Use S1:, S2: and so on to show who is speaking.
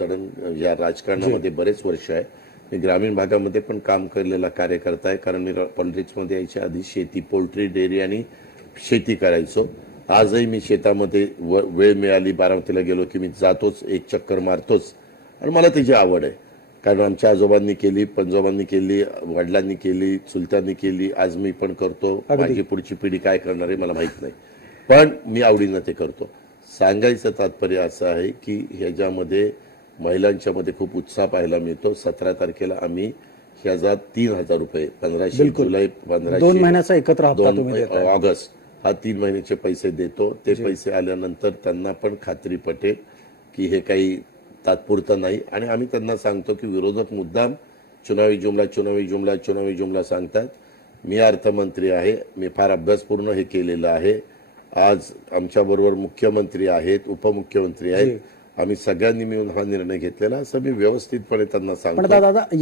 S1: चढण या राजकारणामध्ये बरेच वर्ष आहे. मी ग्रामीण भागामध्ये पण काम केलेला कार्यकर्ता आहे. कारण मी पॉलिटिक्समध्ये यायच्या आधी शेती पोल्ट्री डेअरी आणि शेती करायचो. आजही मी शेतामध्ये व- वेळ मिळाली बारामतीला गेलो की मी जातोच एक चक्कर मारतोच. आणि मला त्याची आवड आहे. कारण आमच्या आजोबांनी केली पंजोबांनी केली वडिलांनी केली चुलत्यांनी केली. आज मी पण करतो. माझी पुढची पिढी काय करणार आहे मला माहीत नाही. पण मी आवडीनं ते करतो. सांगायचं तात्पर्य असं आहे की ह्याच्यामध्ये महिलांच्या मध्ये खूप उत्साह पाहायला मिळतो. सतरा तारखेला आम्ही ह्याचा तीन हजार रुपये पंधराशे. जुलै पंधराशे
S2: दोन महिन्याचा एकत्र.
S1: ऑगस्ट. हा तीन महिन्याचे पैसे देतो. ते पैसे आल्यानंतर त्यांना पण खात्री पटेल की हे काही तात्पुरतं नाही. आणि आम्ही त्यांना सांगतो की विरोधक मुद्दाम चुनावी जुमला चुनावी जुमला चुनावी जुमला सांगतात. मी अर्थमंत्री आहे. मी फार अभ्यासपूर्ण हे केलेलं आहे. आज आमच्याबरोबर मुख्यमंत्री आहेत उपमुख्यमंत्री आहेत. आम्ही सगळ्यांनी मिळून हा निर्णय घेतलेला असं मी व्यवस्थितपणे त्यांना सांगतो